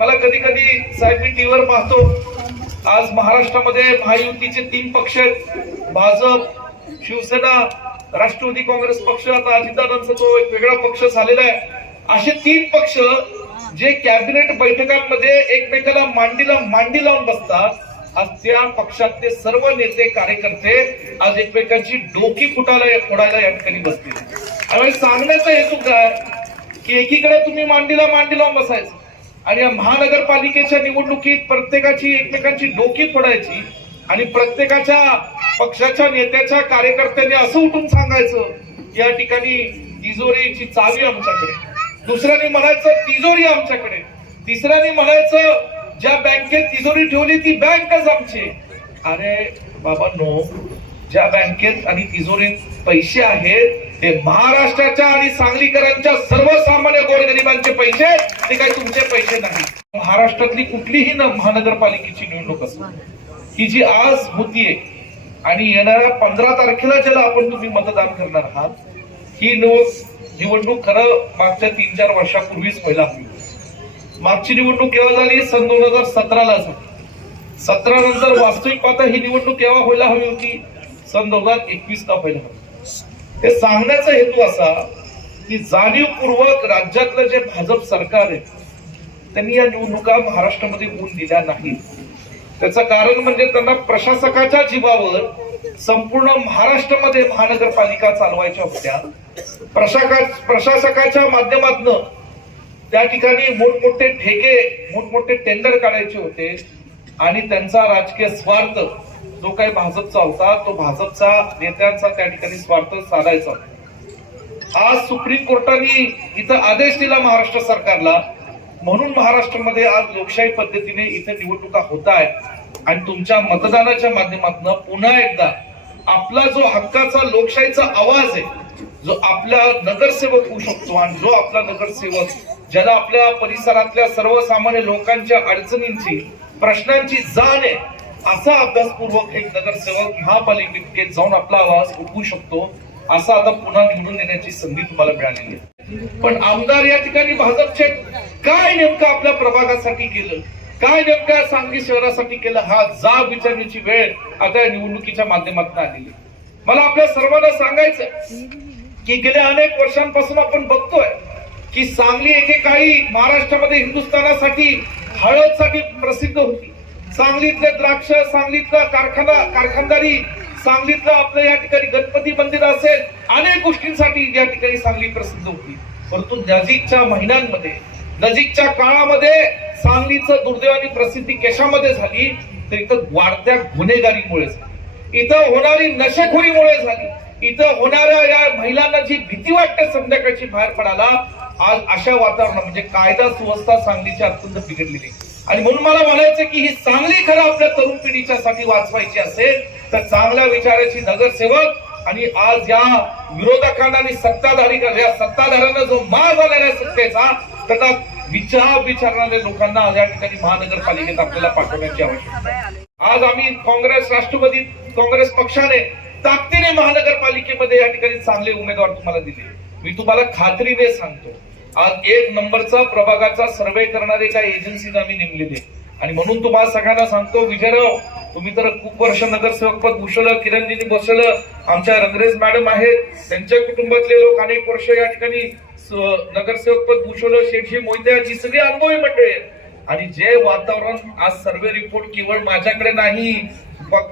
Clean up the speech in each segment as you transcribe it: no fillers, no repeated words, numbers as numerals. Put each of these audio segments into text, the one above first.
मला कधी कधी साहेब मी टीव्हीवर पाहतो, आज महाराष्ट्रामध्ये महायुतीचे 3 पक्ष आहेत, भाजप, शिवसेना, राष्ट्रवादी काँग्रेस पक्ष. आता अजितदादांचा तो एक वेगळा पक्ष झालेला आहे. असे 3 पक्ष जे कॅबिनेट बैठकांमध्ये एकमेकाला मांडी लावून बसतात, आज त्या पक्षातले सर्व नेते कार्यकर्ते आज एकमेकांची डोकी फोडायला या ठिकाणी बसतील. आणि सांगण्याचा हेतू काय की एकीकडे तुम्ही मांडीला लावून बसायचं आणि या महानगरपालिकेच्या निवडणुकीत प्रत्येकाची एकमेकांची डोकी फोडायची आणि प्रत्येकाच्या पक्षाच्या नेत्याच्या कार्यकर्त्यांनी असं उठून सांगायचं या ठिकाणी तिजोरीची चावी आमच्याकडे, दुसऱ्याने म्हणायचं तिजोरी आमच्याकडे, तिसऱ्याने म्हणायचं ज्या बँकेत तिजोरी ठेवली ती बँकच आमची. अरे बाबांनो, ज्या बँकेत आणि तिजोरीत पैसे आहेत ते महाराष्ट्राच्या आणि सांगलीकरांच्या सर्वसामान्य गोरगरिबांचे पैसे, ते काही तुमचे पैसे नाही. महाराष्ट्रातली कुठलीही महानगरपालिकेची निवडणूक असो ही जी आज होतीये आणि येणाऱ्या 15 तारखेला ज्याला आपण तुम्ही मतदान करणार आहात, ही निवडणूक खरं मागच्या 3-4 वर्षापूर्वीच व्हायला हवी. मागची निवडणूक केव्हा झाली? सन 2017ला झाली. 17 नंतर वास्तविक पाहता ही निवडणूक केव्हा व्हायला हवी होती? सन 2021ला व्हायला हवी. हे सांगण्याचा हेतू असा की जाणीवपूर्वक राज्यातलं जे भाजप सरकार आहे त्यांनी या निवडणुका महाराष्ट्रामध्ये होऊन दिल्या नाहीत. त्याचं कारण म्हणजे त्यांना प्रशासकाच्या जीवावर संपूर्ण महाराष्ट्रामध्ये महानगरपालिका चालवायच्या होत्या. प्रशासकाच्या माध्यमातून त्या ठिकाणी मोठमोठे ठेके, मोठमोठे टेंडर काढायचे होते आणि त्यांचा राजकीय स्वार्थ जो काही भाजपचा होता तो भाजपचा नेत्यांचा त्या ठिकाणी स्वार्थ साधायचा. आज सुप्रीम कोर्टाने इथं आदेश दिला महाराष्ट्र सरकारला, म्हणून महाराष्ट्रामध्ये आज लोकशाही पद्धतीने इथे निवडणुका होत आहेत आणि तुमच्या मतदानाच्या माध्यमातून पुन्हा एकदा आपला जो हक्काचा लोकशाहीचा आवाज आहे, जो आपला नगरसेवक होऊ शकतो आणि जो आपला नगरसेवक ज्याला आपल्या परिसरातल्या सर्वसामान्य लोकांच्या अडचणींची, प्रश्नांची जाण आहे, असा अभ्यासपूर्वक एक नगरसेवक महापालिकेत जाऊन आपला आवाज उठवू शकतो, असा आता पुन्हा निवडून देण्याची संधी तुम्हाला मिळालेली आहे. पण आमदार या ठिकाणी भाजपचे काय नेमकं आपल्या प्रभागासाठी केलं, काय नेमकं सांगली शहरासाठी केलं, हा जाब विचारण्याची वेळ आता या निवडणुकीच्या माध्यमातून आलेली. मला आपल्या सर्वांना सांगायचं की गेल्या अनेक वर्षांपासून आपण बघतोय की सांगली एकेकाळी महाराष्ट्रामध्ये हिंदुस्थानासाठी हळदसाठी प्रसिद्ध होती. सांगलीतले द्राक्ष, सांगलीतला कारखानदारी, सांगलीतलं आपलं या ठिकाणी गणपती मंदिर असेल, अनेक गोष्टींसाठी या ठिकाणी सांगली प्रसिद्ध होती. परंतु नजीकच्या महिन्यांमध्ये, नजीकच्या काळामध्ये सांगलीचं दुर्दैवाने प्रसिद्धी कशामध्ये झाली तर इथं वाढत्या गुन्हेगारीमुळे झाली, इथं होणारी नशेखोरीमुळे झाली, इथं होणाऱ्या या महिलांना जी भीती वाटते संध्याकाळची बाहेर पडायला. आज अशा वातावरणात म्हणजे कायदा सुव्यवस्था सांगलीची अत्यंत बिघडलेली. आणि म्हणून मला म्हणायचं की ही सांगली खरं आपल्या तरुण पिढीच्या साठी वाचवायची असेल तर चांगल्या विचाराची नगरसेवक आणि आज या विरोधकांना आणि सत्ताधाऱ्यांना जो माज आलेला सत्तेचा त्याचा विचारणाऱ्या लोकांना या ठिकाणी महानगरपालिकेत आपल्याला पाठवण्याची आवश्यकता आहे. आज आम्ही काँग्रेस, राष्ट्रवादी काँग्रेस पक्षाने ताकदीने महानगरपालिकेमध्ये या ठिकाणी चांगले उमेदवार तुम्हाला दिले. मी तुम्हाला खात्रीने सांगतो, आज 1 नंबरचा प्रभागाचा सर्वे करणारे काही एजन्सीने आम्ही नेमलेले आणि म्हणून तुम्हाला सगळ्यांना सांगतो, विजयराव तुम्ही तर खूप वर्ष नगरसेवक पद भूषवलं, किरणजींनी बसवलं, आमच्या रंगरेज मॅडम आहेत, त्यांच्या कुटुंबातले लोक अनेक वर्ष या ठिकाणी नगरसेवक पद भूषवलं, शेठजी मोहिते ही सगळी अनुभवी मंडळी आहेत. आणि जे वातावरण आज सर्वे रिपोर्ट केवळ माझ्याकडे नाही,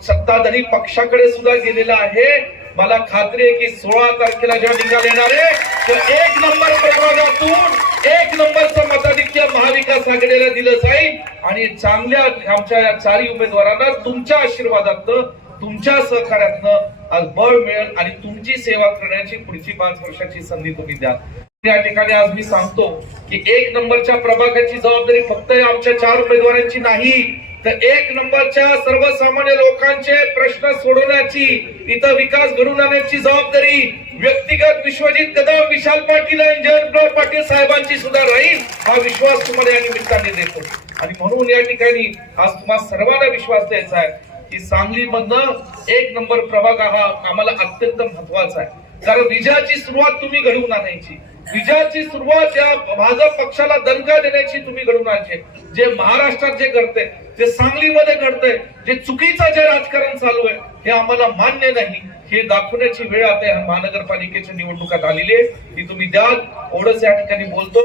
सत्ताधारी पक्षाकडे सुद्धा गेलेला आहे. मला खात्री आहे की 16 तारखेला जेव्हा निकाल येणार आहे तर 1 नंबर प्रभागातून 1 नंबरचं मताधिक्य महाविकास आघाडीला दिलं जाईल आणि चांगल्या आमच्या या 4 उमेदवारांना तुमच्या आशीर्वादातनं, तुमच्या सहकार्यातनं आज बळ मिळेल आणि तुमची सेवा करण्याची पुढची 5 वर्षाची संधी तुम्ही द्याल. त्या ठिकाणी आज मी सांगतो की 1 नंबरच्या प्रभागाची जबाबदारी फक्त आमच्या 4 उमेदवारांची नाही तर 1 नंबरच्या सर्वसामान्य लोकांचे प्रश्न सोडवण्याची, इथं विकास घडवून आणण्याची जबाबदारी व्यक्तिगत विश्वजित कदम, विशाल पाटील आणि जयंतराव पाटील साहेबांची सुद्धा राहील. हा विश्वास तुम्हाला या निमित्ताने देतो आणि म्हणून या ठिकाणी आज तुम्हाला सर्वांना विश्वास द्यायचा आहे की सांगलीमधनं 1 नंबर प्रभाग हा आम्हाला अत्यंत महत्वाचा आहे. कारण विजयाची सुरुवात तुम्ही घडवून आणायची. विजयाची सुरुवात या भाजप पक्षाला दणका देण्याची तुम्ही घडवून आणली. जे महाराष्ट्रात जे घडतंय, जे सांगलीमध्ये घडतंय, जे चुकीचं जे राजकारण चालू आहे, हे आम्हाला मान्य नाही. हे दाखवण्याची वेळ आता महानगरपालिकेच्या निवडणुकात आलेली आहे. ती तुम्ही द्याल एवढंच या ठिकाणी बोलतो.